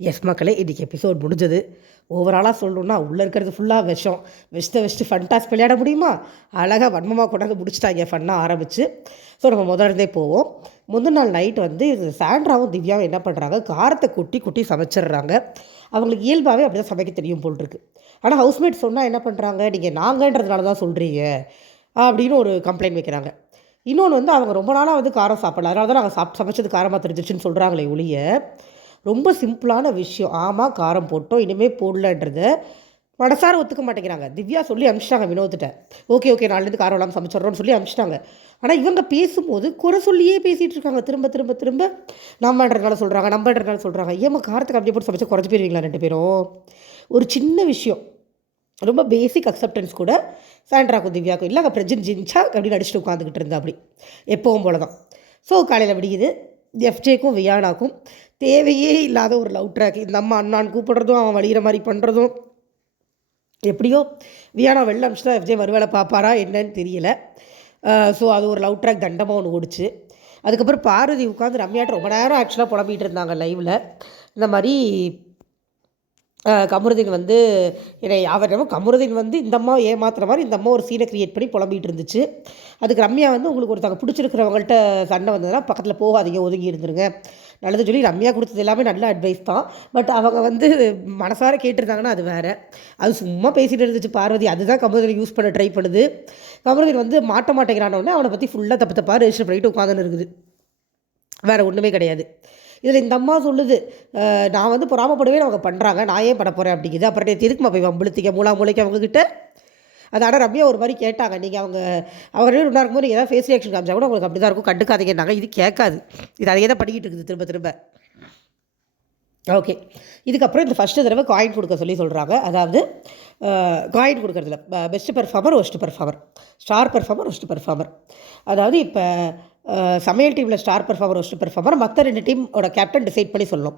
S மக்களே, இன்றைக்கி episode முடிஞ்சது. ஓவராலாக சொல்லணுன்னா உள்ளே இருக்கிறது ஃபுல்லாக விஷம். வச்சுட்டு ஃபன்டாஸ்க் விளையாட முடியுமா? அழகாக வன்மமாக கொண்டாந்து முடிச்சிட்டாங்க ஃபன்னாக ஆரம்பித்து. ஸோ நம்ம முதல்ல போவோம். முந்தின நாள் நைட்டு வந்து சாண்ட்ராவும் திவ்யாவும் என்ன பண்ணுறாங்க, காரத்தை கொட்டி கொட்டி சமைச்சிடுறாங்க. அவங்களுக்கு இயல்பாகவே அப்படி தான் சமைக்க தெரியும் போல் இருக்குது. ஆனால் ஹவுஸ்மேட் சொன்னால் என்ன பண்ணுறாங்க, நீங்கள் நாங்கன்றதுனால தான் சொல்கிறீங்க அப்படின்னு ஒரு கம்ப்ளைண்ட் வைக்கிறாங்க. இன்னொன்று வந்து அவங்க ரொம்ப நாளாக வந்து காரம் சாப்பிடல, அதனால தான் நாங்கள் சமைச்சது காரமாக தெரிஞ்சிச்சுன்னு சொல்கிறாங்களே ஒழிய, ரொம்ப சிம்பிளான விஷயம். ஆமாம், காரம் போட்டோம், இனிமேல் போடலன்றத மனசார ஒத்துக்க மாட்டேங்கிறாங்க. திவ்யா சொல்லி அனுப்பிச்சிட்டாங்க வினோத்திட்ட. ஓகே நாளிலேருந்து காரம் இல்லாமல் சமைச்சிட்றோன்னு சொல்லி அனுப்பிச்சிட்டாங்க. ஆனால் இவங்க பேசும்போது குறை சொல்லியே பேசிகிட்டு இருக்காங்க. திரும்ப திரும்ப திரும்ப நம்மன்றதுனால சொல்கிறாங்க. ஏமா காரத்துக்கு அப்படியே போட்டு சமைச்சா குறைச்சி போயிருவீங்களா 2 பேரும்? ஒரு சின்ன விஷயம், ரொம்ப பேசிக் அக்செப்டன்ஸ் கூட சாண்ட்ராக்கும் திவ்யாக்கும் இல்லை. அங்கே பிரஜன் ஜின்ச்சா அப்படின்னு அடிச்சுட்டு உட்காந்துக்கிட்டு இருந்தா அப்படி எப்பவும் போல தான். ஸோ காலையில் விடியுது. எஃப்ஜேக்கும் வியானாக்கும் தேவையே இல்லாத ஒரு லவ் ட்ராக். இந்த அம்மா அண்ணான்னு கூப்பிடுறதும் அவன் வழிகிற மாதிரி பண்ணுறதும், எப்படியோ வியானா வெளில அனுப்பிச்சு தான் எஃப்ஜே மறுவேளை பார்ப்பாரா என்னன்னு தெரியல. ஸோ அது ஒரு லவ் ட்ராக் தண்டமாக ஒன்று ஓடிச்சு. அதுக்கப்புறம் பார்வதி உட்காந்து ரம்யாட்ட ரொம்ப நேரம் ஆக்சுவலாக புலம்பிகிட்டு இருந்தாங்க லைவில். இந்த மாதிரி கமருதீன் வந்து கமருதீன் வந்து இந்த அம்மா ஏமாத்துற மாதிரி இந்த அம்மா ஒரு சீனை க்ரியேட் பண்ணி புலம்பிகிட்டு இருந்துச்சு. அதுக்கு ரம்யா வந்து உங்களுக்கு ஒருத்தவங்க பிடிச்சிருக்கிறவங்கள்ட்ட சண்டை வந்ததுன்னா பக்கத்தில் போகாதீங்க, ஒதுங்கி இருந்துருங்க நல்லது சொல்லி ரம்யா கொடுத்தது எல்லாமே நல்ல அட்வைஸ் தான். பட் அவங்க வந்து மனசார கேட்டிருந்தாங்கன்னா அது வேறு. அது சும்மா பேசிகிட்டு இருந்துச்சு பார்வதி. அதுதான் கமருதீன் யூஸ் பண்ண ட்ரை பண்ணுது. கமருதீன் வந்து மாட்டேங்கிறானோடனே அவனை பற்றி ஃபுல்லாக தப்பாக ரெஜிஸ்டர் பண்ணிட்டு உட்காந்துன்னு இருக்குது. வேறு ஒன்றுமே கிடையாது. இதில் இந்த அம்மா சொல்லுது, நான் வந்து பொறாமப்படுவேன், அவங்க பண்ணுறாங்க, நான் ஏன் பண்ண போகிறேன் அப்படிங்குது. அப்புறம் எதுக்குமா போய் வம்புழுத்திக்க மூளைக்கு அவங்கக்கிட்ட? அது ஆனால் ரம்யா ஒரு மாதிரி கேட்டாங்க. நீங்கள் அவங்க ரெண்டு இருக்கும்போது நீங்கள் ஏதாவது ஃபேஸ் ரியாக்ஷன் காமிச்சா கூட உங்களுக்கு அப்படி தான் இருக்கும், கண்டுக்காதீங்கன்னாங்க. இது கேட்காது. இது அதையே தான் பண்ணிக்கிட்டு இருக்குது திரும்ப. ஓகே, இதுக்கப்புறம் இந்த ஃபஸ்ட்டு தடவை காயின் கொடுக்க சொல்கிறாங்க. அதாவது காயின் கொடுக்குறதுல best performer, worst performer, star performer, worst performer. அதாவது இப்போ சமையல் டீமில் ஸ்டார் பெர்ஃபார்மர், ஒஸ்ட்டு பெர்ஃபார்மர் மற்ற 2 டீமோட கேப்டன் டிசைட் பண்ணி சொல்லணும்.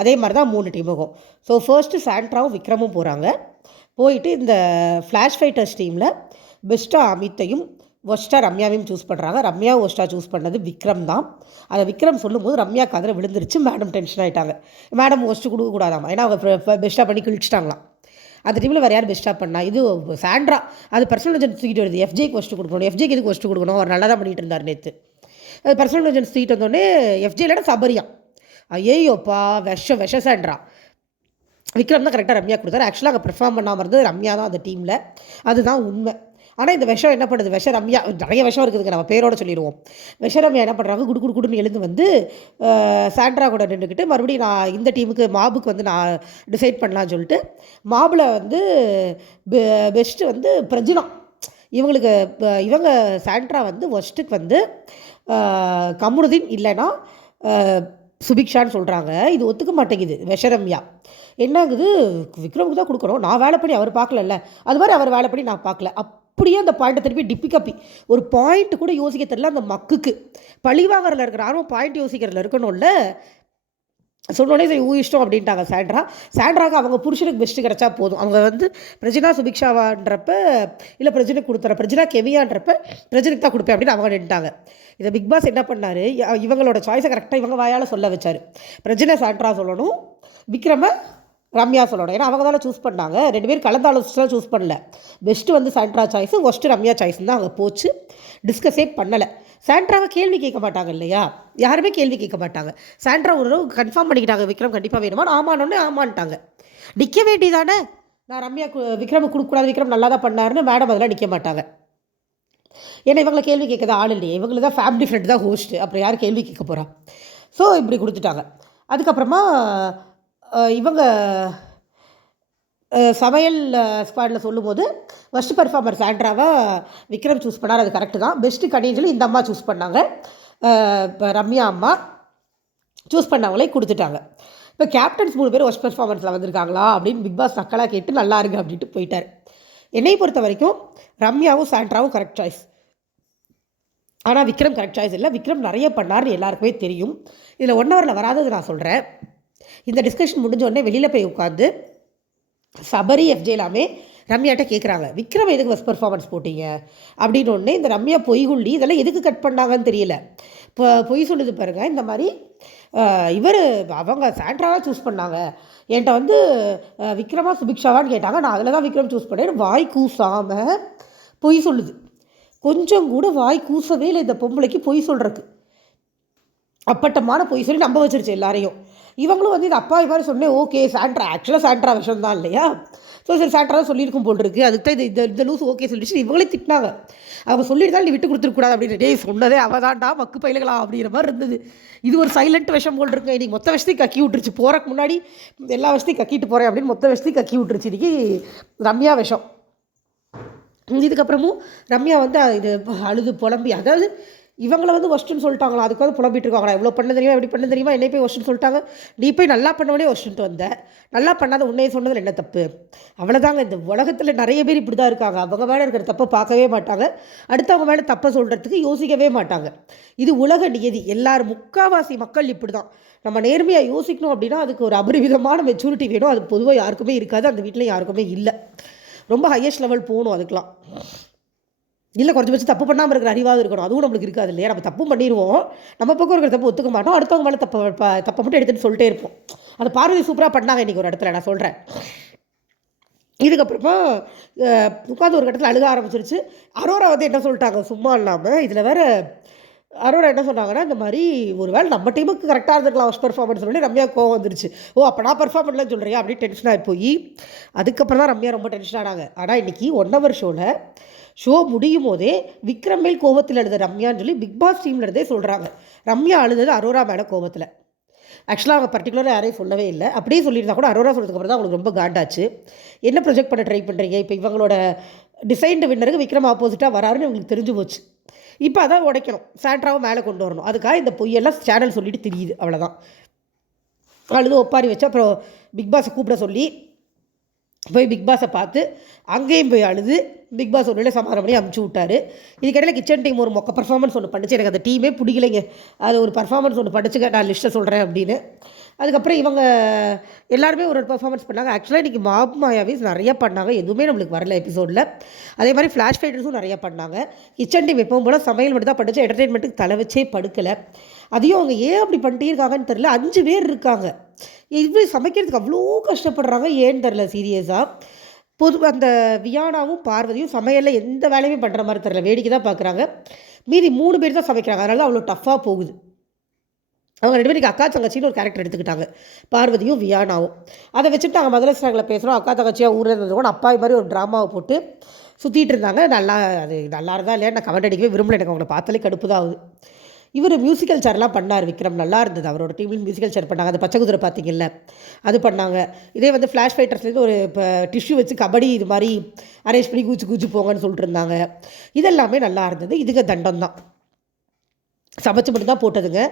அதே மாதிரி தான் 3 டீமுக்கும். ஸோ ஃபர்ஸ்ட்டு சாண்ட்ராவும் விக்ரமும் போகிறாங்க. போயிட்டு இந்த ஃப்ளாஷ் ஃபைட்டர்ஸ் டீமில் பெஸ்ட்டாக அமித்தையும் ஒஸ்ட்டாக ரம்யாவையும் சூஸ் பண்ணுறாங்க. ரம்யா ஒஸ்ட்டாக சூஸ் பண்ணது விக்ரம் தான். அதை விக்ரம் சொல்லும்போது ரம்யா காதில் விழுந்துருச்சு. மேடம் டென்ஷன் ஆகிட்டாங்க. மேடம் ஒஸ்ட்டு கொடுக்கக்கூடாதாமா, ஏன்னா அவங்க பெஸ்ட்டாக பண்ணி கிழிச்சிட்டாங்களாம். அந்த டீமில் வேறு யார் பெஸ்ட்டாக பண்ணா? இது சாண்ட்ரா. அது பர்சனல் லெஜெண்ட் தூக்கிட்டு வருது. எஃப்ஜேக்கு ஒஸ்ட்டு கொடுக்கணும். எஃப்ஜேக்கு எதுக்கு ஒஸ்ட்டு கொடுக்கணும்? அவர் நல்லா தான் பண்ணிட்டு இருந்தார் நேற்று. அது பர்சனல் லெஜெண்ட்ஸ் தூக்கிட்டு வந்தோடனே எஃப்ஜே இல்லைனா சபரியா. ஐயோப்பா, விஷ சாண்ட்ரா. விக்ரம் தான் கரெக்டாக ரம்யா கொடுத்தாரு. ஆக்சுவலாக அங்கே பெர்ஃபார்ம் பண்ணாமல் இருந்தது ரம்யா தான் அந்த டீமில். அதுதான் உண்மை. ஆனால் இந்த விஷம் என்ன பண்ணுது? ரம்யா நிறைய விஷம் இருக்குதுங்க, நம்ம பேரோட சொல்லிடுவோம். ரம்யா என்ன பண்ணுறாங்க, குடுன்னு எழுந்து வந்து சாண்ட்ரா கூட நின்றுக்கிட்டு மறுபடியும் நான் இந்த டீமுக்கு மாபுக்கு வந்து நான் டிசைட் பண்ணலான்னு சொல்லிட்டு மாபில் வந்து பெஸ்ட்டு வந்து பிரஜினா. இவங்க சாண்ட்ரா வந்து ஒஸ்ட்டுக்கு வந்து கமருதீன் இல்லைன்னா சுபிக்ஷான்னு சொல்கிறாங்க. இது ஒத்துக்க மாட்டேங்குது விஷரம்யா. என்ன ஆகுது, விக்ரமுக்கு தான் கொடுக்கணும், நான் வேலை பண்ணி அவர் பார்க்கலல்ல, அது மாதிரி அவர் வேலை பண்ணி நான் பார்க்கல. அப்படியே அந்த பாயிண்ட்டை திருப்பி டிப்பி ஒரு பாயிண்ட் கூட யோசிக்க தெரியல அந்த மக்குக்கு. பழிவாங்கறதுல இருக்கிற ஆர்வம் பாயிண்ட் யோசிக்கிறதுல இருக்கணும்ல. சொன்னோடனே சரி இஷ்டம் அப்படின்ட்டாங்க சாண்ட்ராக்கு அவங்க புருஷனுக்கு பெஸ்ட்டு கிடச்சா போதும். அவங்க வந்து பிரஜினா சுபிக்ஷாவான்றப்ப இல்லை பிரஜனுக்கு கொடுத்துற, பிரஜினா கெவியான்றப்ப பிரஜனுக்கு தான் கொடுப்பேன் அப்படின்னு அவங்க நின்ட்டாங்க. இதை பிக் பாஸ் என்ன பண்ணார், இவங்களோட சாய்ஸை கரெக்டாக இவங்க வாயால் சொல்ல வச்சார். பிரஜனை சாண்ட்ரா சொல்லணும், விக்ரம ரம்யா சொல்லணும். ஏன்னா அவங்க தானே சூஸ் பண்ணாங்க. 2 பேர் கலந்து ஆலோசிச்சுலாம் சூஸ் பண்ணல. பெஸ்ட்டு வந்து சாண்ட்ரா சாய்ஸு, ஒஸ்ட்டு ரம்யா சாய்ஸ்ன்னு தான் அங்கே போச்சு. டிஸ்கஸே பண்ணலை. சாண்ட்ராவை கேள்வி கேட்க மாட்டாங்க இல்லையா? யாருமே கேள்வி கேட்க மாட்டாங்க. சாண்ட்ரா ஒரு தடவை கன்ஃபார்ம் பண்ணிக்கிட்டாங்க விக்ரம் கண்டிப்பாக வேணுமான்னு. ஆமானோடனே ஆமான்ட்டாங்க. நிற்க வேண்டியதானே. நான் ரம்யா விக்ரம் கொடுக்கக்கூடாது, விக்ரம் நல்லா தான் பண்ணாருன்னு மேடம் அதெல்லாம் நிற்க மாட்டாங்க. ஏன்னா இவங்களை கேள்வி கேட்குறது ஆள் இல்லையே. இவங்களுக்கு தான் ஃபேமிலி ஃப்ரெண்ட் தான் ஹோஸ்ட்டு, அப்புறம் யார் கேள்வி கேட்க போகிறா? ஸோ இப்படி கொடுத்துட்டாங்க. அதுக்கப்புறமா இவங்க சமையல் ஸ்குவாடில் சொல்லும்போது ஃபஸ்ட்டு பெர்ஃபார்மர் சாண்ட்ராவை விக்ரம் சூஸ் பண்ணார். அது கரெக்டு தான். பெஸ்ட்டு கடின்னு சொல்லி இந்த அம்மா சூஸ் பண்ணாங்க. இப்போ ரம்யா அம்மா சூஸ் பண்ணவங்களே கொடுத்துட்டாங்க. இப்போ கேப்டன்ஸ் 3 பேர் ஒஸ்ட் பெர்ஃபார்மன்ஸில் வந்திருக்காங்களா அப்படின்னு பிக் பாஸ் நக்கலாக கேட்டு நல்லா இருக்கு அப்படின்ட்டு போயிட்டார். என்னை பொறுத்த வரைக்கும் ரம்யாவும் சாண்ட்ராவும் கரெக்ட் சாய்ஸ். ஆனால் விக்ரம் கரெக்ட் சாய்ஸ் இல்லை. விக்ரம் நிறைய பண்ணார்னு எல்லாருக்குமே தெரியும். இதில் 1 ஹவரில் வராதது நான் சொல்கிறேன். இந்த டிஸ்கஷன் முடிஞ்ச உடனே வெளியில் போய் உட்காந்து சபரி எஃப்ஜே எல்லாமே ரம்யாட்ட கேட்குறாங்க, விக்ரம் எதுக்கு ஃபஸ்ட் பர்ஃபார்மன்ஸ் போட்டீங்க அப்படின்னு ஒன்று. இந்த ரம்யா பொய்குள்ளி இதெல்லாம் எதுக்கு கட் பண்ணாங்கன்னு தெரியல. இப்போ பொய் சொல்லுது பாருங்கள். இந்த மாதிரி இவர் அவங்க சாண்ட்ராவாக சூஸ் பண்ணாங்க, என்கிட்ட வந்து விக்ரமா சுபிக்ஷாவான்னு கேட்டாங்க, நான் அதில் தான் விக்ரம் சூஸ் பண்ணேன். வாய் கூசாமல் பொய் சொல்லுது. கொஞ்சம் கூட வாய் கூசவே இல்லை இந்த பொம்பளைக்கு பொய் சொல்கிறதுக்கு. அப்பட்டமான பொய் சொல்லி நம்ப வச்சிருச்சு எல்லாரையும். இவங்களும் வந்து இது அப்பாவி மாதிரி சொன்னேன். ஓகே சாண்ட்ரா, ஆக்சுவலாக சாண்ட்ரா விஷயம் தான் இல்லையா, ஸோ சரி சாண்ட்ரா தான் சொல்லியிருக்கும் போல் இருக்குது, அதுக்கு தான் இந்த லூஸ் ஓகே சொல்லிடுச்சு. இவங்களே திட்டினாங்க, அவங்க சொல்லிட்டு நீ விட்டு கொடுத்துருக்கூடாது அப்படின்னு. டே சொன்னதே அவள் தான்டா மக்கு பயிலுகளா அப்படிங்கிற மாதிரி இருந்தது. இது ஒரு சைலண்ட் விஷம் போல் இருக்கு. இன்றைக்கி மொத்த விஷயத்தையும் கக்கி விட்டுருச்சு. போகிறக்கு முன்னாடி எல்லா விஷயத்தையும் கக்கிட்டு போகிறேன் அப்படின்னு மொத்த விஷயத்தையும் கக்கி விட்டுருச்சு இன்றைக்கி ரம்யா விஷம். இதுக்கப்புறமும் ரம்யா வந்து இது அழுது புலம்பி, அதாவது இவங்களை வந்து ஒஸ்ட்டுன்னு சொல்லிட்டாங்களா, அதுக்கு வந்து புலம்பிட்டு இருக்காங்களா, இவ்வளோ பண்ண தெரியுமா எப்படி பண்ண தெரியுமா, என்னை போய் ஒஸ்ட்டுன்னு சொல்லிட்டாங்க, நீ போய் நல்லா பண்ணவனே ஒஸ்ட்டுன்ட்டு வந்த, நல்லா பண்ணாத உன்னையே சொன்னதில் என்ன தப்பு. அவ்வளோதாங்க. இந்த உலகத்தில் நிறைய பேர் இப்படி தான் இருக்காங்க. அவங்க மேலே இருக்கிற தப்பை பார்க்கவே மாட்டாங்க, அடுத்தவங்க மேலே தப்பை சொல்கிறதுக்கு யோசிக்கவே மாட்டாங்க. இது உலக நியதி. எல்லாரும் முக்கால்வாசி மக்கள் இப்படி தான். நம்ம நேர்மையாக யோசிக்கணும் அப்படின்னா அதுக்கு ஒரு அபரிவிதமான மெச்சூரிட்டி வேணும். அது பொதுவாக யாருக்குமே இருக்காது, அந்த வீட்டில் யாருக்குமே இல்லை. ரொம்ப ஹையஸ்ட் லெவல் போகணும் அதுக்கெலாம். இல்லை குறைஞ்சபட்சம் தப்பு பண்ணாமல் இருக்கிற அறிவாக இருக்கணும், அதுவும் நம்மளுக்கு இருக்காது இல்லையா. நம்ம தப்பும் பண்ணிடுவோம், நம்ம பக்கம் இருக்கிற தப்பு ஒத்துக்க மாட்டோம், அடுத்தவங்க மேலே தப்பை மட்டும் எடுத்துகிட்டு சொல்லிட்டே இருப்போம். அந்த பார்வதி சூப்பராக பண்ணாங்க இன்றைக்கி ஒரு இடத்துல, நான் சொல்கிறேன். இதுக்கப்புறமா உட்காந்து ஒரு இடத்துல அழுக ஆரம்பிச்சிருச்சு. அரோரா வந்து என்ன சொல்லிட்டாங்க சும்மா இல்லாமல், இதில் வேறு அரோரா என்ன சொன்னாங்கன்னா, இந்த மாதிரி ஒரு வேளை நம்ம டீமுக்கு கரெக்டாக இருந்திருக்கலாம் ஃபஸ்ட் பர்ஃபார்மன்ஸ் சொல்லி ரம்யா கோவம் வந்துருச்சு. ஓ அப்போ நான் பர்ஃபார்ம் பண்ணலன்னு சொல்கிறியா அப்படின்னு டென்ஷன் ஆகி போய் அதுக்கப்புறம் தான் ரம்யா ரொம்ப டென்ஷன் ஆனாங்க. ஆனால் இன்றைக்கி 1 hour ஷோ முடியும் போதே விக்ரம் மேல் கோவத்தில் எழுத ரம்யான்னு சொல்லி பிக் பாஸ் டீமில் இருந்தே சொல்கிறாங்க. ரம்யா அழுதது அரோரா மேலே கோவத்தில். ஆக்சுவலாக அவங்க பர்டிகுலராக யாரையும் சொல்லவே இல்லை. அப்படியே சொல்லியிருந்தா கூட அரோரா சொல்கிறதுக்கு அப்புறம் தான் அவங்களுக்கு ரொம்ப காண்டாச்சு. என்ன ப்ரொஜெக்ட் பண்ண ட்ரை பண்ணுறீங்க, இப்போ இவங்களோட டிசைன்டு வின்னருக்கு விக்ரம் ஆப்போசிட்டாக வராருன்னு இவங்களுக்கு தெரிஞ்சு போச்சு. இப்போ அதான் உடைக்கணும், சாண்ட்ராவை மேலே கொண்டு வரணும். அதுக்காக இந்த பொய்யெல்லாம் சேனல் சொல்லிட்டு தெரியுது, அவ்வளோதான். அழுது ஒப்பாரி வச்சு அப்புறம் பிக் பாஸை கூப்பிட சொல்லி போய் பிக் பாஸை பார்த்து அங்கேயும் போய் அழுது பிக் பாஸ் ஒன்றில் சமாதானம் பண்ணி அமுச்சு விட்டார். இதுக்கிடையில் கிச்சன் டீம் ஒரு மொக்க பர்ஃபார்மன்ஸ் ஒன்று பண்ணிச்சு. எனக்கு அந்த டீமே பிடிக்கலைங்க. அது ஒரு பர்ஃபார்மன்ஸ் ஒன்று படிச்சுக்க, நான் லிஸ்ட்டை சொல்கிறேன் அப்படின்னு. அதுக்கப்புறம் இவங்க எல்லாருமே ஒரு பர்ஃபார்மன்ஸ் பண்ணாங்க. ஆக்சுவலாக இன்றைக்கி மாப் மாயாவிஸ் நிறையா பண்ணாங்க, எதுவுமே நம்மளுக்கு வரல எபிசோடில். அதே மாதிரி ஃப்ளாஷ் ஃபைட்டர்ஸும் நிறையா பண்ணாங்க. கிச்சன் டீம் எப்பவும் போல் சமையல் மட்டும் தான் படிச்சு, என்டர்டெயின்மெண்ட்டுக்கு தலை வச்சே படுக்கலை. அதையும் அவங்க ஏன் அப்படி பண்ணிட்டே இருக்காங்கன்னு தெரில. 5 பேர் இருக்காங்க, இப்படி சமைக்கிறதுக்கு அவ்வளோ கஷ்டப்படுறாங்க, ஏன்னு தெரில சீரியஸாக. அந்த வியானாவும் பார்வதியும் சமையலில் எந்த வேலையுமே பண்ணுற மாதிரி தெரில, வேடிக்கை தான் பார்க்குறாங்க. மீதி 3 பேர் தான் சமைக்கிறாங்க, அதனால தான் அவ்வளோ டஃப்பாக போகுது. அவங்க 2 பேருக்கு அக்கா தங்கச்சின்னு ஒரு கேரக்டர் எடுத்துக்கிட்டாங்க, பார்வதியும் வியானாவும். அதை வச்சுட்டு நாங்கள் மதுரை ஸ்லாங்கில் பேசுகிறோம், அக்கா தங்கச்சியாக ஊரில் இருந்தது கூட அப்பா மாதிரி ஒரு ட்ராமாவை போட்டு சுற்றிட்டு இருந்தாங்க. அது நல்லா இருந்தால் இல்லையா நான் கமெண்ட் அடிக்கவே விரும்பல, எனக்கு அவங்கள பார்த்தாலே கடுப்பு தான் ஆகுது. இவர் மியூசிக்கல் சேர்லாம் பண்ணார் விக்ரம், நல்லா இருந்தது. அவரோட டீம்லேயும் மியூசிக்கல் சேர் பண்ணாங்க. அந்த பச்சை குதிரை பார்த்திங்கல்ல, அது பண்ணாங்க. இதே வந்து ஃப்ளாஷ் ஃபைட்டர்ஸ்லேருந்து ஒரு இப்போ டிஷ்யூ வச்சு கபடி இது மாதிரி அரேஞ்ச் பண்ணி கூச்சு போங்கன்னு சொல்லிட்டு இருந்தாங்க. இதெல்லாமே நல்லா இருந்தது. இதுக்கு தண்டம் தான், சமைச்சு மட்டும் தான் போட்டதுங்க.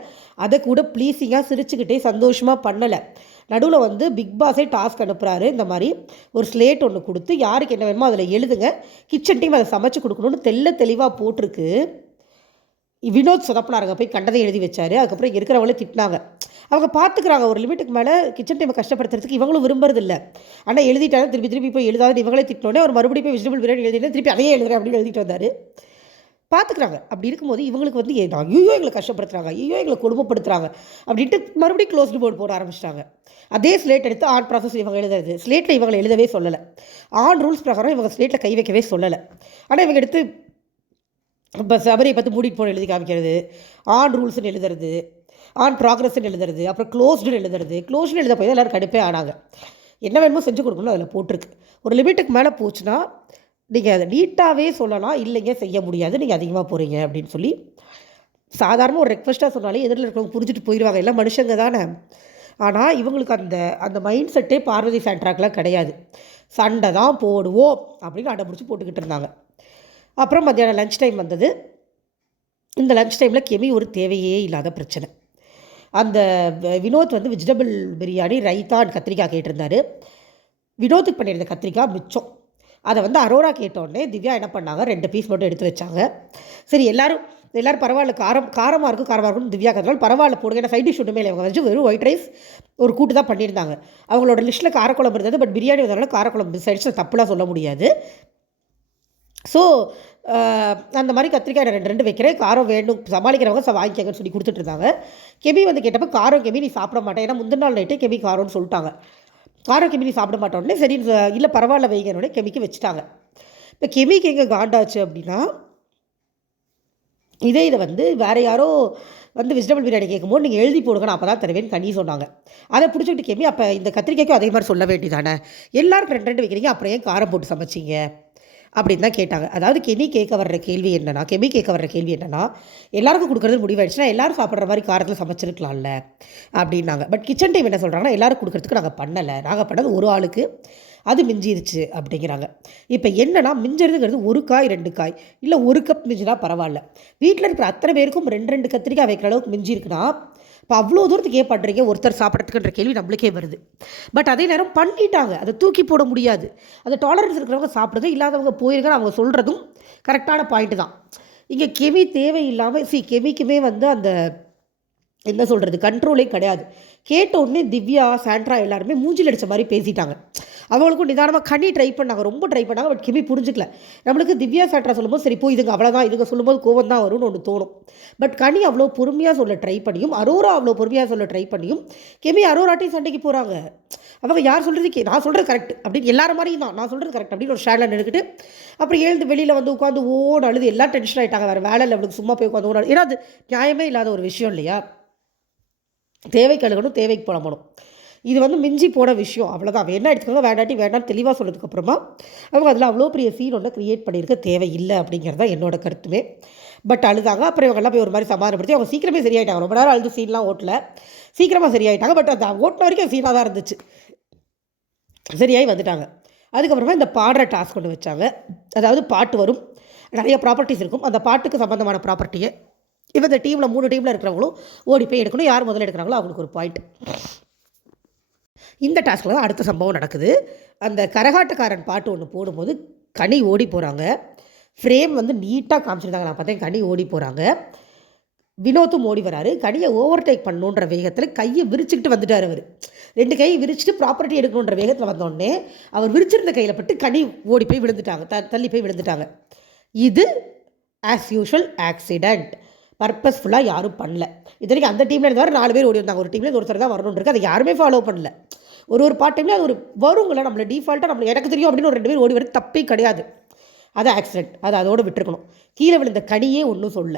அதை கூட ப்ளீஸிங்காக சிரிச்சுக்கிட்டே சந்தோஷமாக பண்ணலை. நடுவில் வந்து பிக் பாஸே டாஸ்க் அனுப்புகிறாரு, இந்த மாதிரி ஒரு ஸ்லேட் ஒன்று கொடுத்து யாருக்கு என்ன வேணுமோ அதில் எழுதுங்க, கிச்சன் டீம் அதை சமைச்சு கொடுக்கணும்னு தெளிவாக போட்டிருக்கு. வினோத் சொதப்பினாருங்க, போய் கண்டதை எழுதி வச்சார். அதுக்கப்புறம் இங்கே இருக்கிறவங்களே திட்டினாங்க. அவங்க பார்த்துக்கிறாங்க, ஒரு லிமிட்டுக்கு மேலே கிச்சன் டைமை கஷ்டப்படுத்துறதுக்கு இவங்களும் விரும்புறதில்லை. ஆனால் எழுதிட்டாங்க, திருப்பி போய் எழுதாது இவங்களே திட்டினோடனே அவர் மறுபடியும் போய் வெஜிடபிள் பிரியாணி எழுதிட்டு திருப்பி அதையே எழுதுறேன் அப்படின்னு எழுதிட்டு வந்தார். பார்த்துக்கிறாங்க. அப்படி இருக்கும்போது இவங்களுக்கு வந்து ஐயோ எங்களை கஷ்டப்படுத்துகிறாங்க, ஐயோ எங்களை கொடுமைப்படுத்துகிறாங்க அப்படின்ட்டு மறுபடியும் க்ளோஸ்டு போர்டு போட ஆரம்பிச்சிட்டாங்க. அதே ஸ்லேட் எடுத்து ஆன் ப்ராசஸ் இவங்க எழுதுறது, ஸ்லேட்டில் இவங்களை எழுதவே சொல்லலை. ஆன் ரூல்ஸ் பிரகாரம் இவங்க ஸ்லேட்டில் கை வைக்கவே சொல்லலை. ஆனால் இவங்க எடுத்து இப்போ சபரியை பார்த்து மூடிட்டு போன எழுதி காமிக்கிறது, ஆன் ரூல்ஸ்ன்னு எழுதுறது, ஆன் ப்ராக்ரஸ்ன்னு எழுதுறது, அப்புறம் க்ளோஸ்டுன்னு எழுதுறது. க்ளோஸ்டுன்னு எழுத போய் தான் எல்லோரும் கடுப்பே ஆனாங்க. என்ன வேணுமோ செஞ்சு கொடுக்கணும் அதில் போட்டிருக்கு. ஒரு லிமிட்டுக்கு மேலே போச்சுன்னா நீங்கள் அதை நீட்டாகவே சொல்லலாம், இல்லைங்க செய்ய முடியாது, நீங்கள் அதிகமாக போகிறீங்க அப்படின்னு சொல்லி சாதாரண ஒரு ரெக்வஸ்ட்டாக சொன்னாலே எதிரில் இருக்கிறவங்க புரிஞ்சுட்டு போயிடுவாங்க, எல்லாம் மனுஷங்க தானே. ஆனால் இவங்களுக்கு அந்த மைண்ட் செட்டே பார்வதி சாண்ட்ராக்கெலாம் கிடையாது. சண்டை தான் போடுவோம் அப்படின்னு அடம்பிடிச்சி போட்டுக்கிட்டு இருந்தாங்க. அப்புறம் மத்தியானம் லன்ச் டைம் வந்தது. இந்த லன்ச் டைமில் கெமி ஒரு தேவையே இல்லாத பிரச்சனை. அந்த வினோத் வந்து வெஜிடபிள் பிரியாணி ரைத்தா கத்திரிக்காய் கேட்டிருந்தார். வினோத்துக்கு பண்ணியிருந்த கத்திரிக்காய் மிச்சம். அதை வந்து அரோரா கேட்டோடனே திவ்யா என்ன பண்ணாங்க, 2 பீஸ் மட்டும் எடுத்து வச்சாங்க. சரி எல்லோரும் எல்லோரும் பரவாயில்ல காரமாக இருக்கும்னு திவ்யா கற்றுனாலும் பரவாயில்ல போடுங்க. ஏன்னா சைட் டிஷ் ஒன்றுமே இல்லை. அவங்க வச்சு வெறும் ஒயிட் ரைஸ் ஒரு கூட்டு தான் பண்ணியிருந்தாங்க. அவங்களோட லிஸ்ட்டில் காரக்குழம்பு இருந்தது. பட் பிரியாணி வந்ததுனால காரக்குழம்பு மிஸ் ஆகிடுச்சு. தப்புலாம் சொல்ல முடியாது. ஸோ அந்த மாதிரி கத்திரிக்காய் 2 வைக்கிறேன். காரம் வேணும் சமாளிக்கிறவங்க வாங்கிக்கங்கன்னு சொல்லி கொடுத்துட்ருந்தாங்க. கெமி வந்து கேட்டப்போ காரம் கெமி நீ சாப்பிட மாட்டேன். ஏன்னா முந்தின நாள் நைட்டே கெமி காரம்னு சொல்லிட்டாங்க. காரம் கெமி நீ சாப்பிட மாட்டோன்னே சரி இல்லை பரவாயில்ல வைங்கன்னொடனே கெமிக்கு வச்சுட்டாங்க. இப்போ கெமிக்கு எங்கே காண்டாச்சு அப்படின்னா, இதை வந்து வேறு யாரோ வந்து வெஜிடபிள் பிரியாணி கேட்கும்போது நீங்கள் எழுதி போடுங்க நான் அப்போ தான் தருவேன்னு கனி சொன்னாங்க. அதை பிடிச்சிக்கிட்டு கெமி அப்போ இந்த கத்திரிக்காய்க்கும் அதே மாதிரி சொல்ல வேண்டியதானே, எல்லாருக்கும் 2 வைக்கிறீங்க அப்புறம் ஏன் காரம் போட்டு சமைச்சிங்க அப்படின்னு தான் கேட்டாங்க. அதாவது கெமி கேட்க வர்ற கேள்வி என்னென்னா எல்லாருக்கும் கொடுக்குறது முடிவாயிடுச்சுன்னா எல்லோரும் சாப்பிட்ற மாதிரி காரத்தில் சமைச்சிருக்கலாம்ல அப்படின்னாங்க. பட் கிச்சன் டைம் என்ன சொல்கிறாங்கன்னா எல்லோரும் கொடுக்குறதுக்கு நாங்கள் பண்ணலை, நாங்கள் பண்ணது ஒரு ஆளுக்கு, அது மிஞ்சிருச்சு அப்படிங்கிறாங்க. இப்போ என்னன்னா மிஞ்சிறதுங்கிறது 1 காய் 2 காய் இல்லை 1 கப் மிஞ்சினா பரவாயில்ல. வீட்டில் இருக்கிற அத்தனை பேருக்கும் 2 கத்திரிக்காய் வைக்கிற அளவுக்கு மிஞ்சி இருக்குன்னா இப்போ அவ்வளோ தூரத்துக்கு ஏன் பண்ணுறீங்க ஒருத்தர் சாப்பிட்றதுக்குன்ற கேள்வி நம்மளுக்கே வருது. பட் அதே நேரம் பண்ணிட்டாங்க, அதை தூக்கி போட முடியாது. அது டாலரன்ஸ் இருக்கிறவங்க சாப்பிடுங்க, இல்லாதவங்க போயிருங்க. அவங்க சொல்கிறதும் கரெக்டான பாயிண்ட்டு தான். இங்கே கெமி தேவையில்லாமல் கெமிக்குமே வந்து அந்த என்ன சொல்கிறது கண்ட்ரோலே கிடையாது. கேட்ட உடனே திவ்யா சாண்ட்ரா எல்லாருமே மூஞ்சில் அடித்த மாதிரி பேசிட்டாங்க. அவங்களுக்கும் நிதானமாக கனி ட்ரை பண்ணாங்க, ரொம்ப ட்ரை பண்ணாங்க. பட் கெமி புரிஞ்சிக்கல. நம்மளுக்கு திவ்யா சாண்ட்ரா சொல்லும்போது சரி போய் இதுங்க அவ்வளோதான், இதுங்க சொல்லும்போது கோவம் தான் வரும்னு ஒன்று தோணும். பட் கனி அவ்வளோ பொறுமையாக சொல்ல ட்ரை பண்ணியும், அரோரா அவ்வளோ பொறுமையாக சொல்ல ட்ரை பண்ணியும் கெமி அரோராட்டையும் சண்டைக்கு போகிறாங்க. அவங்க யார் சொல்கிறது நான் சொல்கிறது கரெக்ட் அப்படின்னு எல்லாரும் மாதிரியும் தான், நான் சொல்கிறது கரெக்ட் அப்படின்னு ஒரு ஷேடில் நின்றுக்கிட்டு அப்புறம் எழுந்து வெளியில் வந்து உட்காந்து ஓடு அழுது எல்லாம் டென்ஷன் ஆகிட்டாங்க. வேறு வேலை இல்லை அவளுக்கு, சும்மா போய் உட்காந்து ஓடாது. ஏன்னா அது நியாயமே இல்லாத ஒரு விஷயம் இல்லையா. தேவைக்கு அழுகணும், தேவைக்கு புலம்பணும். இது வந்து மிஞ்சி போன விஷயம், அவ்வளோதான். வேணா எடுத்துக்கோங்க, வேண்டாட்டி வேண்டான்னு தெளிவாக சொன்னதுக்கப்புறமா அவங்க அதில் அவ்வளோ பெரிய சீன் ஒன்று க்ரியேட் பண்ணியிருக்க தேவையில்லை அப்படிங்கிறது தான் என்னோட கருத்துமே. பட் அழுதாங்க. அப்புறம் இவங்கெல்லாம் போய் ஒரு மாதிரி சமாதானப்படுத்தி அவங்க சீக்கிரமே சரியாயிட்டாங்க. ரொம்ப நேரம் அழுது சீன்லாம் ஓட்டல, சீக்கிரமாக சரியாயிட்டாங்க. பட் அந்த ஓட்டின வரைக்கும் சீனாக தான் இருந்துச்சு. சரியாகி வந்துட்டாங்க. அதுக்கப்புறமா இந்த பாடுற டாஸ்க் ஒன்று வச்சாங்க. அதாவது பாட்டு வரும், நிறைய ப்ராப்பர்ட்டிஸ் இருக்கும். அந்த பாட்டுக்கு சம்மந்தமான ப்ராப்பர்ட்டியை இப்போ இந்த டீமில் 3 டீமில் இருக்கிறவங்களும் ஓடி போய் எடுக்கணும். யார் முதல்ல எடுக்கிறாங்களோ அவங்களுக்கு ஒரு பாயிண்ட். இந்த டாஸ்கில் தான் அடுத்த சம்பவம் நடக்குது. அந்த கரகாட்டக்காரன் பாட்டு ஒன்று போடும்போது கனி ஓடி போகிறாங்க. ஃப்ரேம் வந்து நீட்டாக காமிச்சிருந்தாங்க. நான் பார்த்தேன் கனி ஓடி போகிறாங்க. வினோத்தும் ஓடி வராரு. கனியை ஓவர்டேக் பண்ணணுன்ற வேகத்தில் கையை விரிச்சுக்கிட்டு வந்துட்டார். அவர் 2 கையை விரிச்சிட்டு ப்ராப்பர்ட்டி எடுக்கணுன்ற வேகத்தில் வந்தோடனே அவர் விரிச்சிருந்த கையில் பட்டு கனி ஓடி போய் விழுந்துட்டாங்க, தள்ளி போய் விழுந்துட்டாங்க. இது ஆஸ் யூஷுவல் ஆக்சிடெண்ட், பர்பஸ்ஃபுல்லாக யாரும் பண்ணல. இத்தனைக்கு அந்த டீமில் இருந்தாலும் 4 பேர் ஓடி வந்தாங்க. ஒரு டீமில் ஒருத்தர் தான் வரணுன்னு இருக்குது, அதை யாருமே ஃபாலோ பண்ணல. ஒரு பார்ட் டைமில் அது ஒரு வருங்கள, நம்மளை டிஃபால்ட்டாக நம்மளை எனக்கு தெரியும் அப்படின்னு ஒரு 2 பேர் ஓடி வரது தப்பே கிடையாது. அது ஆக்சிடென்ட், அதை அதோடு விட்டுருக்கணும். கீழே விழுந்த கனியே ஒன்றும் சொல்ல,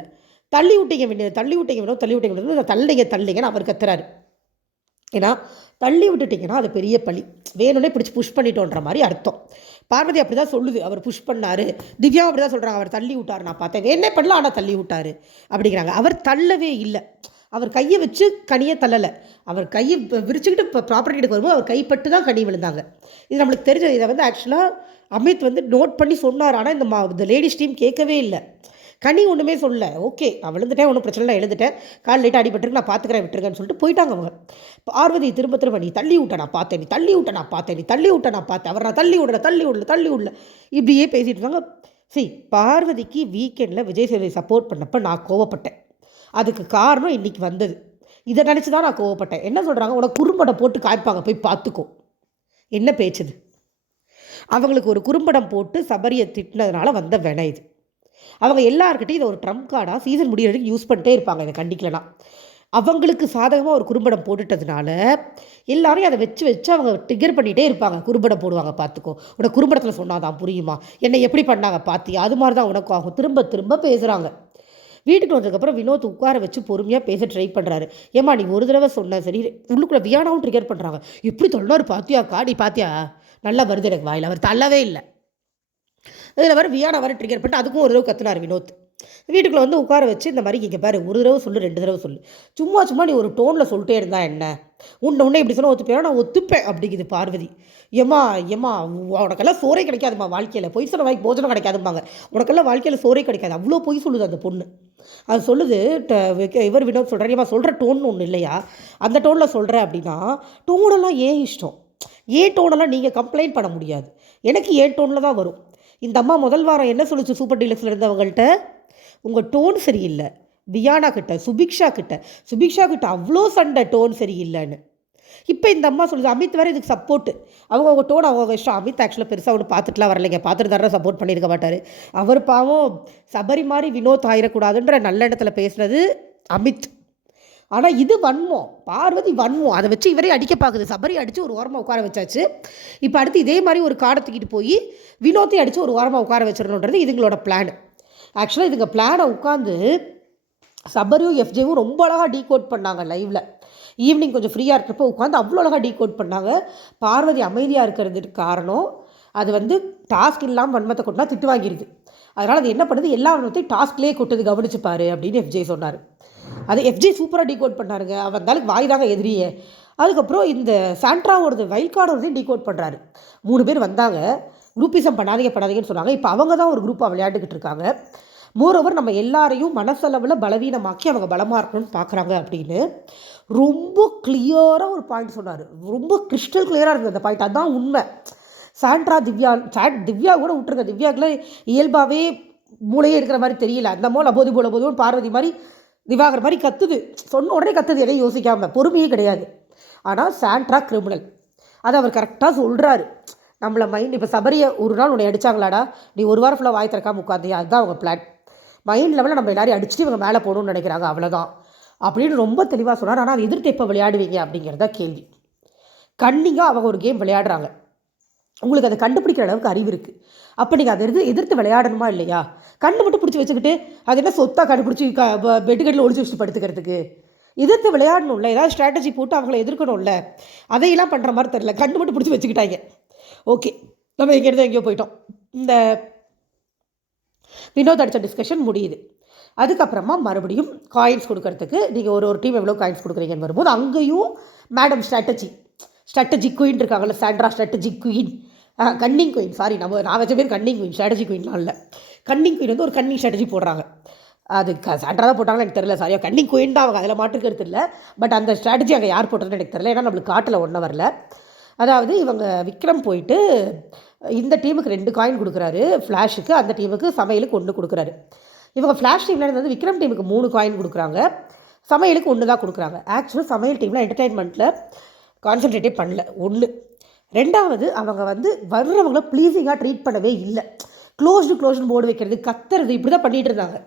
தள்ளி விட்டீங்க வேண்டியது, தள்ளி விட்டீங்க தள்ளிங்கன்னு அவர் கத்துறாரு. ஏன்னா தள்ளி விட்டுட்டிங்கன்னா அது பெரிய பழி, வேணும்னே பிடிச்சி புஷ் பண்ணிட்டோன்ற மாதிரி அர்த்தம். பார்வதி அப்படி தான் சொல்லுது, அவர் புஷ் பண்ணார். திவ்யா அப்படி தான் சொல்கிறாங்க, அவர் தள்ளி விட்டார். நான் பார்த்தேன் வேணே பண்ணலாம், ஆனால் தள்ளி விட்டார் அப்படிங்கிறாங்க. அவர் தள்ளவே இல்லை, அவர் கையை வச்சு கனியை தள்ளலை. அவர் கையை விரிச்சுக்கிட்டு இப்போ ப்ராப்பர்ட்டி எடுக்க வரும்போது அவர் கைப்பட்டு தான் கனி விழுந்தாங்க. இது நம்மளுக்கு தெரிஞ்சது. இதை வந்து ஆக்சுவலாக அமித் வந்து நோட் பண்ணி சொன்னார். ஆனால் இந்த லேடிஸ் டீம் கேட்கவே இல்லை. கனி ஒன்றுமே சொல்ல, ஓகே நான் விழுந்துட்டேன், ஒன்றும் பிரச்சனை இல்லை, எழுந்துட்டேன், கால் லைட்டாக அடிபட்டுருக்கு, நான் பார்த்துக்கிறேன், விட்டுருங்கன்னு சொல்லிட்டு போயிட்டாங்க அவங்க. பார்வதி திரும்ப நீ தள்ளி விட்ட நான் பார்த்தேன், நீ தள்ளி விட்ட நான் பார்த்தேன், நீ தள்ளி விட்ட நான் பார்த்தேன், அவர் நான் தள்ளி விடல இப்படியே பேசிகிட்டு இருந்தாங்க. பார்வதிக்கு வீக்கெண்டில் விஜய் சேதுபதி சப்போர்ட் பண்ணப்போ நான் கோவப்பட்டேன். அதுக்கு காரணம் இன்றைக்கி வந்தது. இதை நினச்சி தான் நான் கோவப்பட்டேன். என்ன சொல்கிறாங்க, உனக்கு குறும்படம் போட்டு காய்ப்பாங்க, போய் பார்த்துக்கோ. என்ன பேச்சுது? அவங்களுக்கு ஒரு குறும்படம் போட்டு சபரியை திட்டினதுனால வந்த வினை இது. அவங்க எல்லாருக்கிட்டையும் இதை ஒரு ட்ரம்ப் கார்டாக சீசன் முடிகிறதுக்கு யூஸ் பண்ணிட்டே இருப்பாங்க. இதை கண்டிக்கலனா அவங்களுக்கு சாதகமாக ஒரு குறும்படம் போட்டுட்டதுனால எல்லாரையும் அதை வச்சு அவங்க ட்ரிகர் பண்ணிகிட்டே இருப்பாங்க. குறும்படம் போடுவாங்க, பார்த்துக்கோ, உனக்கு குறும்படத்தில் சொன்னாதான் புரியுமா, என்னை எப்படி பண்ணாங்க பார்த்தியா, அது மாதிரி தான் உனக்கும் ஆகும். திரும்ப பேசுகிறாங்க. வீட்டுக்கு வந்ததுக்கப்புறம் வினோத் உட்கார வச்சு பொறுமையாக பேச ட்ரை பண்ணுறாரு. ஏமா நீ ஒரு தடவை சொன்ன சரி, உள்ளுக்குள்ளே வியானாவும் ட்ரிகர் பண்ணுறாங்க. எப்படி தொல்லாரு பார்த்தியாக்கா, நீ பார்த்தியா, நல்லா வருது எனக்கு வாயில். அவர் தள்ளவே இல்லை. இதில் வர வியானா வர ட்ரிகர் பண்ணிட்டு அதுக்கும் ஒரு தடவை கத்துனார் வினோத். வீட்டுக்குள்ளே வந்து உட்கார வச்சு இந்த மாதிரி இங்கே பாரு, ஒரு தடவை சொல்லு, 2 தடவை சொல்லு, சும்மா நீ ஒரு டோனில் சொல்லிட்டே இருந்தா என்ன, உன்னை இப்படி சொன்னால் ஒத்துப்பேன், நான் ஒத்துப்பேன் அப்படிங்குது பார்வதி. ஏம்மா உனக்கெல்லாம் சோறே கிடைக்காதுமா வாழ்க்கையில், பொய் சொன்ன வாய்க்கு போஜனம் கிடைக்காதும்பாங்க, உனக்கெல்லாம் வாழ்க்கையில் சோறே கிடைக்காது, அவ்வளோ பொய் சொல்லுது அந்த பொண்ணு. அது சொல்லுது. இவர் வினோத் சொல்கிறார், ஏமா சொல்கிற டோன் ஒன்று இல்லையா, அந்த டோனில் சொல்கிறேன் அப்படின்னா, டோனெல்லாம் ஏன் இஷ்டம், ஏன் டோனெல்லாம் நீங்கள் கம்ப்ளைண்ட் பண்ண முடியாது, எனக்கு ஏன் டோனில் தான் வரும். இந்த அம்மா முதல் வாரம் என்ன சொல்லிச்சு, சூப்பர் டீலக்ஸில் இருந்தவங்கள்ட்ட உங்கள் டோன் சரியில்லை. வியானா கிட்ட, சுபிக்ஷா கிட்ட அவ்வளோ சண்டை, டோன் சரியில்லைன்னு. இப்போ இந்த அம்மா சொல்லுது, அமித் வேறு இதுக்கு சப்போர்ட்டு. அவங்க டோன் அவங்க இஷ்டம். அமித் ஆக்சுவலாக பெருசாக ஒன்று பார்த்துட்டுலாம் வரலைங்க, பார்த்துட்டு தர சப்போர்ட் பண்ணியிருக்க மாட்டார். அவர் பாவம் சபரி மாதிரி வினோத் ஆயிடக்கூடாதுன்ற நல்ல இடத்துல பேசுனது அமித். ஆனால் இது வன்மம், பார்வதி வன்மம். அதை வச்சு இவரே அடிக்க பார்க்குது. சபரி அடித்து ஒரு ஓரமாக உட்கார வச்சாச்சு. இப்போ அடுத்து இதே மாதிரி ஒரு காடை தூக்கிட்டு போய் வினோத்தையும் அடித்து ஒரு ஓரமாக உட்கார வச்சிடணுன்றது இதுங்களோட பிளான். ஆக்சுவலாக இதுங்க பிளானை உட்காந்து சபரியும் எஃப்ஜேவும் ரொம்ப அழகாக டீகோட் பண்ணாங்க லைவில். ஈவினிங் கொஞ்சம் ஃப்ரீயாக இருக்கிறப்போ உட்காந்து அவ்வளோ அழகாக டீகோட் பண்ணாங்க. பார்வதி அமைதியாக இருக்கிறதுக்கு காரணம் அது வந்து டாஸ்க் இல்லாமல் வன்மத்தை கொட்டினா திட்டு வாங்கிடுது. அதனால் அது என்ன பண்ணுது, எல்லா வன்மத்தையும் டாஸ்க்லேயே கொட்டுது, கவனிச்சுப்பார் அப்படின்னு எஃப்ஜே சொன்னார். அது எஃப்ஜே சூப்பராக டீகோட் பண்ணாருங்க. அவன் இருந்தாலும் வாய் தாங்க எதிரியே. அதுக்கப்புறம் இந்த சாண்ட்ராவோடது வைல்ட் கார்டோடதையும் டீகோட் பண்ணுறாரு. 3 பேர் வந்தாங்க, குரூப்பிசம் பண்ணாதீங்கன்னு சொன்னாங்க. இப்போ அவங்க தான் ஒரு குரூப்பாக விளையாண்டுக்கிட்டு இருக்காங்க. மோரோவர் நம்ம எல்லாரையும் மனசளவில் பலவீனமாக்கி அவங்க பலமாக இருக்கணும்னு பார்க்குறாங்க அப்படின்னு ரொம்ப கிளியராக ஒரு பாயிண்ட் சொன்னார். ரொம்ப கிறிஸ்டல் கிளியராக இருந்தது அந்த பாயிண்ட். அதுதான் உண்மை. சாண்ட்ரா, திவ்யா கூட விட்டுருங்க. திவ்யாக்குலாம் இயல்பாகவே மூளையே இருக்கிற மாதிரி தெரியல. அந்த மூலம் போதும் பார்வதி மாதிரி திவாகர் மாதிரி கத்துது. சொன்ன உடனே கத்துது, எதையும் யோசிக்காமல். பொறுமையே கிடையாது. ஆனால் சாண்ட்ரா கிரிமினல். அதை அவர் கரெக்டாக சொல்கிறாரு. நம்மளை மைண்ட் இப்போ சபரியை ஒரு நாள் உன்னை அடித்தாங்களாடா, நீ ஒரு வாரம் ஃபுல்லாக வாய் திறக்காமல் உட்காந்தியா, அதுதான் அவங்க பிளான். மைண்ட் லெவலில் நம்ம எல்லாரையும் அடிச்சுட்டு இவங்க மேலே போகணும்னு நினைக்கிறாங்க, அவ்வளோதான் அப்படின்னு ரொம்ப தெளிவாக சொன்னார். ஆனால் அது எதிர்த்து எப்போ விளையாடுவீங்க அப்படிங்கிறதா கேள்வி. கன்னிங்காக அவங்க ஒரு கேம் விளையாடுறாங்க. உங்களுக்கு அதை கண்டுபிடிக்கிற அளவுக்கு அறிவு இருக்குது. அப்போ நீங்கள் அதை எதிர்த்து விளையாடணுமா இல்லையா? கண்ணு மட்டும் பிடிச்சி வச்சுக்கிட்டு அது என்ன சொத்தாக கண்டுபிடிச்சி பெட்டுக்கட்டில் ஒழிச்சு வச்சுட்டு படுத்துக்கிறதுக்கு? எதிர்த்து விளையாடணும்ல, ஏதாவது ஸ்ட்ராட்டஜி போட்டு அவங்கள எதிர்க்கணும்ல. அதையெல்லாம் பண்ணுற மாதிரி தெரில, கண்ணு மட்டும் பிடிச்சி வச்சுக்கிட்டாங்க. ஓகே, நம்ம இங்கேருந்து எங்கேயோ போயிட்டோம். இந்த வினோத் அடித்த டிஸ்கஷன் முடியுது. அதுக்கப்புறமா மறுபடியும் காயின்ஸ் கொடுக்கறதுக்கு நீங்கள் ஒரு டீம் எவ்வளோ காயின்ஸ் கொடுக்குறீங்கன்னு வரும்போது அங்கேயும் மேடம் ஸ்ட்ராட்டஜி குயின் இருக்காங்கல்ல, Sandra strategy queen, Canning queen, sorry நான் வச்ச பேர் கன்னிங் குயின், ஸ்ட்ராட்டஜி குயின்லாம் இல்லை. கன்னிங் குயின் வந்து ஒரு கன்னிங் ஸ்ட்ராட்டஜி போடுறாங்க. அது சாண்ட்ரா தான் போட்டாங்கன்னு எனக்கு தெரியல, சாரியா கன்னிங் குயின் தான் அவங்க, அதில் மாற்றுக்கிறது இல்லை. பட் அந்த ஸ்ட்ராட்டஜி அங்கே யார் போட்டதுன்னு எனக்கு தெரியல, ஏன்னா நம்மளுக்கு காட்டில் ஒன்றும் வரல. அதாவது இவங்க விக்ரம் போயிட்டு இந்த டீமுக்கு 2 காயின் கொடுக்குறாரு, ஃப்ளாஷுக்கு, அந்த டீமுக்கு சமையலுக்கு 1 கொடுக்குறாரு. இவங்க ஃப்ளாஷ் டீமில் வந்து விக்ரம் டீமுக்கு 3 காயின் கொடுக்குறாங்க, சமையலுக்கு 1 தான் கொடுக்குறாங்க. ஆக்சுவலாக சமையல் டீமில் என்டர்டெயின்மெண்ட்டில் கான்சன்ட்ரேட்டே பண்ணல. 1. 2வது அவங்க வந்து வர்றவங்கள ப்ளீஸிங்காக ட்ரீட் பண்ணவே இல்லை. க்ளோஸ்டு போர்டு வைக்கிறது, கத்துறது, இப்படி தான் பண்ணிகிட்டு இருந்தாங்க.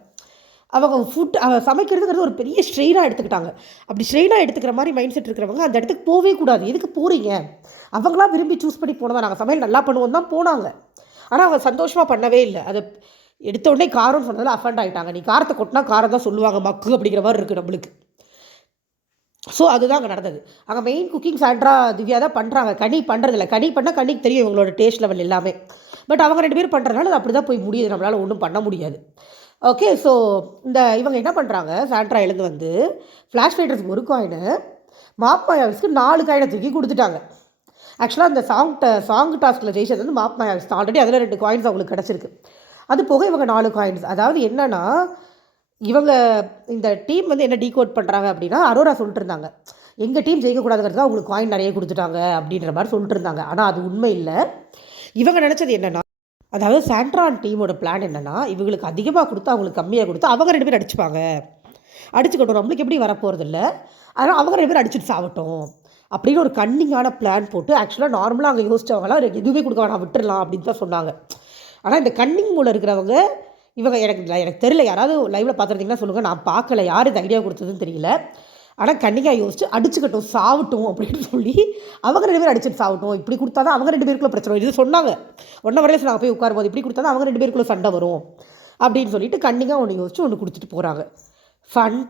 அவங்க சமைக்கிறதுங்கிறது ஒரு பெரிய ஸ்ட்ரெயினாக எடுத்துக்கிட்டாங்க. அப்படி ஸ்ட்ரெயினாக எடுத்துக்கிற மாதிரி மைண்ட் செட் இருக்கிறவங்க அந்த இடத்துக்கு போகவே கூடாது. எதுக்கு போகிறீங்க? அவங்களாம் விரும்பி சூஸ் பண்ணி போனதான். நாங்கள் சமையல் நல்லா பண்ணுவோம் தான் போனாங்க. ஆனால் அவங்க சந்தோஷமாக பண்ணவே இல்லை. அதை எடுத்த உடனே காரம்னு சொன்னதில் அஃபண்ட் ஆகிட்டாங்க. நீ காரத்தை கொட்டினா காரம் தான் சொல்லுவாங்க மக்கு அப்படிங்கிற மாதிரி இருக்குது நம்மளுக்கு. ஸோ அதுதான் அங்கே நடந்தது. அங்கே மெயின் குக்கிங் சாண்ட்ரா திவ்யா தான் பண்ணுறாங்க. கனி பண்ணுறதில்ல. கனி பண்ணால் கனிக்கு தெரியும் இவங்களோட டேஸ்ட் லெவல் எல்லாமே. பட் அவங்க 2 பேர் பண்ணுறதுனால அது அப்படி தான் போய் முடியுது, நம்மளால் ஒன்றும் பண்ண முடியாது. ஓகே, ஸோ இவங்க என்ன பண்ணுறாங்க, சாண்ட்ரா எழுந்து வந்து ஃப்ளாஷ் ஃபைட்டர்ஸ்க்கு 1 காயினு, மாப் மாயாவிஸ்க்கு 4 காயினை தூக்கி கொடுத்துட்டாங்க. ஆக்சுவலாக அந்த சாங் டாஸ்கில் ஜெயிச்சது வந்து மாப் மாயாவிஸ் தான். ஆல்ரெடி அதில் 2 காயின்ஸ் அவங்களுக்கு கிடச்சிருக்கு. அது போக இவங்க 4 காயின்ஸ். அதாவது என்னென்னா, இவங்க இந்த டீம் வந்து என்ன டீகோட் பண்ணுறாங்க அப்படின்னா, அரோரா சொல்லிட்டு இருந்தாங்க, எங்கள் டீம் ஜெயிக்கக்கூடாதுங்கிறது தான் அவங்களுக்கு காயின் நிறைய கொடுத்துட்டாங்க அப்படின்ற மாதிரி சொல்லிட்டு இருந்தாங்க. ஆனால் அது உண்மை இல்லை. இவங்க நினச்சது என்னென்னா, அதாவது சாண்ட்ரான் டீமோட பிளான் என்னென்னா, இவங்களுக்கு அதிகமாக கொடுத்து அவங்களுக்கு கம்மியாக கொடுத்து அவங்க 2 பேர் அடிச்சுப்பாங்க, அடிச்சுக்கட்டும், நம்மளுக்கு எப்படி வரப்போகிறது இல்லை, அதனால் அவங்க 2 பேர் அடிச்சுட்டு சாகட்டும் அப்படின்னு ஒரு கன்னிங்கான பிளான் போட்டு, ஆக்சுவலாக நார்மலாக அங்கே யோசிச்சவங்களாம் எதுவுமே கொடுக்க வேணாம், விட்டுடலாம் அப்படின்னு தான் சொன்னாங்க. ஆனால் இந்த கன்னிங் மூலம் இருக்கிறவங்க இவங்க எனக்கு தெரியல, யாராவது லைவில் பார்த்துருந்தீங்கன்னா சொல்லுங்கள், நான் பார்க்கல, யார் இந்த ஐடியா கொடுத்ததுன்னு தெரியல. ஆனால் கன்னிங்காக யோசிச்சு அடிச்சுக்கட்டும், சாவட்டும் அப்படின்னு சொல்லி அவங்க 2 பேர் அடிச்சுட்டு சாவட்டும், இப்படி கொடுத்தா தான் அவங்க 2 பேருக்குள்ளே பிரச்சனை வரும். இது சொன்னாங்க 1 வரையில சொன்னாங்க, போய் உட்காரும்போது இப்படி கொடுத்தா தான் அவங்க 2 பேருக்குள்ளே சண்டை வரும் அப்படின்னு சொல்லிட்டு கன்னிங்காக ஒன்று யோசிச்சு ஒன்று கொடுத்துட்டு போகிறாங்க. ஃபன்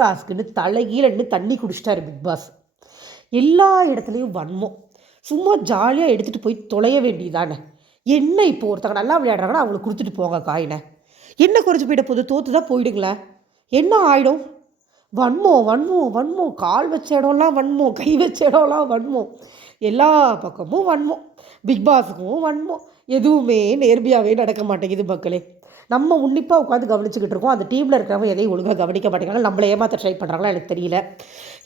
டாஸ்க்குன்னு தலைகீழன்னு தண்ணி குடிச்சிட்டாரு பிக் பாஸ். எல்லா இடத்துலையும் வன்மம். சும்மா ஜாலியாக எடுத்துகிட்டு போய் தொலைய வேண்டியதானே. என்ன இப்போ ஒருத்தங்க நல்லா விளையாடுறாங்கன்னா அவங்களுக்கு கொடுத்துட்டு போங்க காயினை. என்ன குறைச்சி போயிட்ட போது, தோற்று தான் போயிடுங்களேன், என்ன ஆகிடும்? வன்மம், கால் வச்ச இடம்லாம் வன்மம், கை வச்ச இடம்லாம் வன்மம், எல்லா பக்கமும் வன்மம். பிக் பாஸுக்கும் வன்மம். எதுவுமே நேர்மையாகவே நடக்க மாட்டேங்குது மக்களே. நம்ம உன்னிப்பாக உட்காந்து கவனிச்சுக்கிட்டு இருக்கோம், அந்த டீமில் இருக்கிறவங்க எதையும் ஒழுங்காக கவனிக்க மாட்டேங்கிறாங்க. நம்மளை ஏமாற்ற ட்ரை பண்ணுறாங்களா எனக்கு தெரியல.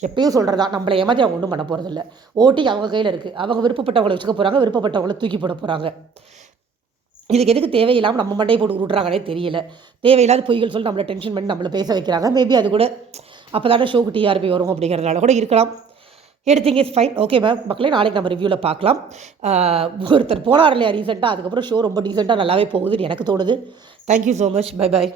எப்பயும் சொல்கிறதா, நம்மளை ஏமாற்றி அவங்க ஒன்றும் பண்ண போகிறதில்ல. ஓட்டி அவங்க கையில் இருக்குது. அவங்க விருப்பப்பட்டவங்களை வச்சுக்க போகிறாங்க, விருப்பப்பட்டவங்களை தூக்கி போட போகிறாங்க. இதுக்கு எதுக்கு தேவையில்லாமல் நம்ம மண்டையை போட்டு உருட்டுறாங்கன்னே தெரியல. தேவையில்லாத பொய்கள் சொல்லி நம்மளை டென்ஷன் பண்ணி நம்மளை பேச வைக்கிறாங்க. மேபி அது கூட அப்போ தானே ஷோக்கு டிஆர்பி வரும் அப்படிங்கிறதுனால கூட இருக்கலாம். Anything is fine. Okay ma'am மக்களே, நாளைக்கு நம்ம ரிவ்யூவில் பார்க்கலாம். ஒருத்தர் போனார் இல்லையா ரீசெண்டாக, அதுக்கப்புறம் ஷோ ரொம்ப டீசெண்டாக நல்லாவே போகுதுன்னு எனக்கு தோணுது. Thank you so much. Bye bye.